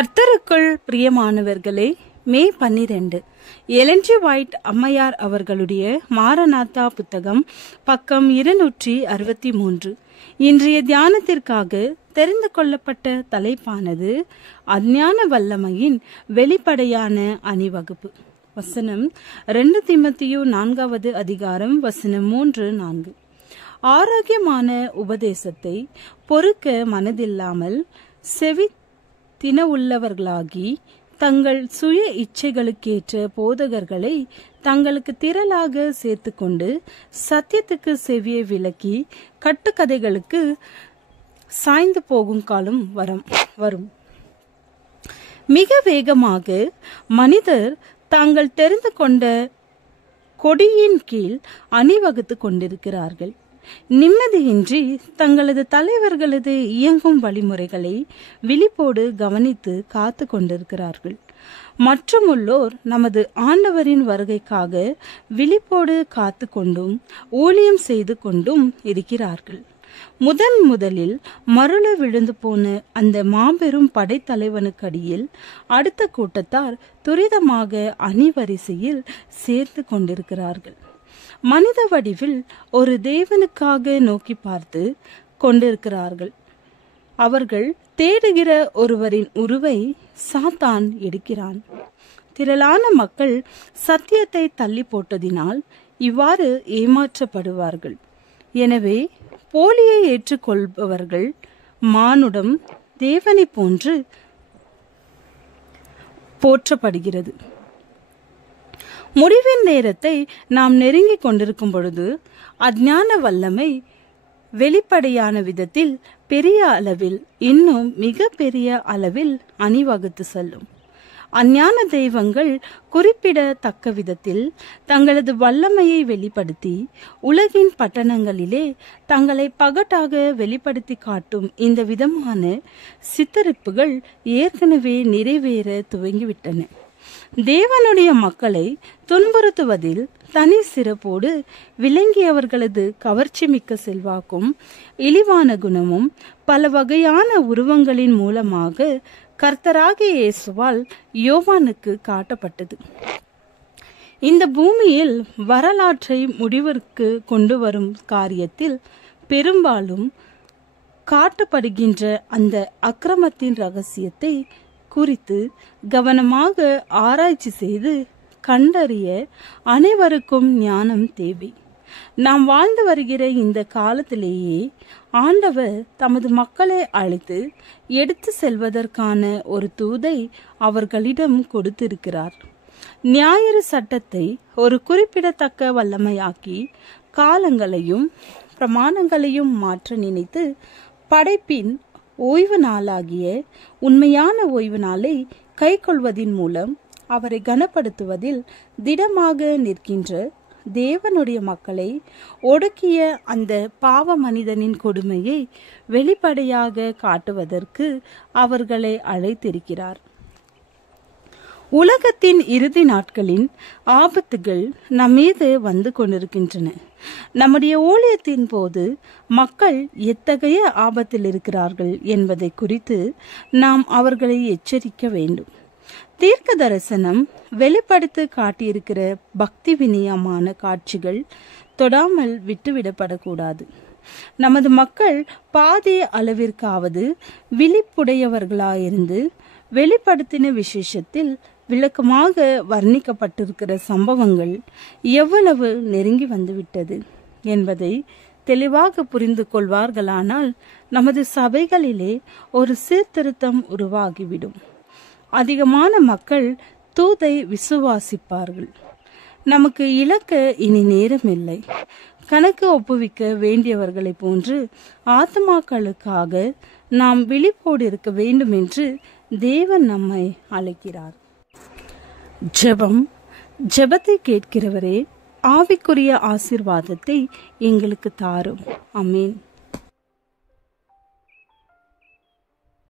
கர்த்தருக்குள் பிரியமானவர்களே, மே 12 Elon G white அம்மையார் அவர்களுடைய மாரநாத்தா புத்தகம், பக்கம் 263. இன்றைய தியானத்திற்காக தெரிந்து கொள்ளப்பட்ட தலைப்பானது அஞ்ஞான வல்லமையின் வெளிப்படையான அணிவகுப்பு. வசனம் 2 தீமோத்தேயு 4வது அதிகாரம் வசனம் 3-4. ஆரோக்கியமான உபதேசத்தை பொறுக்க மனதில்லாமல் செவி தினவுள்ளவர்களாகி தங்கள் சுய இச்சைகளுக்கேற்ற போதகர்களை தங்களுக்கு திரளாக சேர்த்து கொண்டு சத்தியத்துக்கு செவியை விலக்கி கட்டுக்கதைகளுக்கு சாய்ந்து போகும் காலம் வரும். மிக வேகமாக மனிதர் தாங்கள் தெரிந்து கொண்ட கொடியின் கீழ் அணிவகுத்து கொண்டிருக்கிறார்கள். நிம்மதியின்றி தங்களது தலைவர்களது இயங்கும் வழிமுறைகளை விழிப்போடு கவனித்து காத்து கொண்டிருக்கிறார்கள். மற்றுமுள்ளோர் நமது ஆண்டவரின் வருகைக்காக விழிப்போடு காத்து கொண்டும் ஊழியம் செய்து கொண்டும் இருக்கிறார்கள். முதலில் மருள விழுந்து போன அந்த மாபெரும் படைத்தலைவனுக்கடியில் அடுத்த கூட்டத்தார் துரிதமாக அணிவரிசையில் சேர்த்து கொண்டிருக்கிறார்கள். மனித வடிவில் ஒரு தேவனுக்காக நோக்கி பார்த்து கொண்டிருக்கிறார்கள். அவர்கள் தேடுகிற ஒருவரின் உருவை சாத்தான் எடுக்கிறான். திரளான மக்கள் சத்தியத்தை தள்ளி போட்டதினால் இவ்வாறு ஏமாற்றப்படுவார்கள். எனவே போலியை ஏற்றுக்கொள்பவர்கள் மானுடம் தேவனை போன்று போற்றப்படுகிறது. முடிவின் நேரத்தை நாம் நெருங்கிக் கொண்டிருக்கும் பொழுது அஞ்ஞான வல்லமை வெளிப்படையான விதத்தில் பெரிய அளவில், இன்னும் மிக பெரிய அளவில் அணிவகுத்து செல்லும். அஞ்ஞான தெய்வங்கள் குறிப்பிடத்தக்க விதத்தில் தங்களது வல்லமையை வெளிப்படுத்தி உலகின் பட்டணங்களிலே தங்களை பகட்டாக வெளிப்படுத்தி காட்டும் இந்த விதமான சித்தரிப்புகள் ஏற்கனவே நிறைவேற துவங்கிவிட்டன. தேவனுடைய மக்களை துன்புறுத்துவதில் தனி சிறப்போடு விளங்கியவர்களது கவர்ச்சி மிக்க செல்வாக்கும் இழிவான குணமும் பல வகையான உருவங்களின் மூலமாக கர்த்தராகிய இயேசுவால் யோவானுக்கு காட்டப்பட்டது. இந்த பூமியில் வரலாற்றை முடிவிற்கு கொண்டு வரும் காரியத்தில் பெரும்பாலும் காட்டப்படுகின்ற அந்த அக்கிரமத்தின் ரகசியத்தை குறித்து கவனமாக ஆராய்ச்சி செய்து கண்டறிய அனைவருக்கும் ஞானம் தேவை. நாம் வாழ்ந்து வருகிற இந்த காலத்திலேயே ஆண்டவர் தமது மக்களை அழைத்து எடுத்து செல்வதற்கான ஒரு தூதை அவர்களிடம் கொடுத்திருக்கிறார். ஞாயிறு சட்டத்தை ஒரு குறிப்பிடத்தக்க வல்லமையாக்கி காலங்களையும் பிரமாணங்களையும் மாற்ற நினைத்து படைப்பின் ஓய்வு நாளாகிய உண்மையான ஓய்வு நாளை கை கொள்வதின் மூலம் அவரை கனப்படுத்துவதில் திடமாக நிற்கின்ற தேவனுடைய மக்களை ஒடுக்கிய அந்த பாவ மனிதனின் கொடுமையை வெளிப்படையாக காட்டுவதற்கு அவர்களை அழைத்திருக்கிறார். உலகத்தின் இறுதி நாட்களின் ஆபத்துகள் நம் மீது வந்து கொண்டிருக்கின்றன. நம்முடைய ஊழியத்தின் போது மக்கள் எத்தகைய ஆபத்தில் இருக்கிறார்கள் என்பதை குறித்து நாம் அவர்களை எச்சரிக்க வேண்டும். தீர்க்க தரிசனம் வெளிப்படுத்தி காட்டியிருக்கிற பக்தி வினயமான காட்சிகள் தொடாமல் விட்டுவிடப்படக்கூடாது. நமது மக்கள் பாதி அளவிற்காவது விழிப்புடையவர்களாயிருந்து வெளிப்படுத்தின விசேஷத்தில் விளக்கமாக வர்ணிக்கப்பட்டிருக்கிற சம்பவங்கள் எவ்வளவு நெருங்கி வந்துவிட்டது என்பதை தெளிவாக புரிந்து கொள்வார்களானால் நமது சபைகளிலே ஒரு சீர்திருத்தம் உருவாகிவிடும். அதிகமான மக்கள் தூதை விசுவாசிப்பார்கள். நமக்கு இழக்க இனி நேரம் இல்லை. கணக்கு ஒப்புவிக்க வேண்டியவர்களை போன்று ஆத்மாக்களுக்காக நாம் விழிப்போடு இருக்க வேண்டும் என்று தேவன் நம்மை அழைக்கிறார். ஜெபம். ஜெபத்தை கேட்கிறவரே, ஆவிக்குரிய ஆசீர்வாதத்தை எங்களுக்கு தாரும். ஆமென்.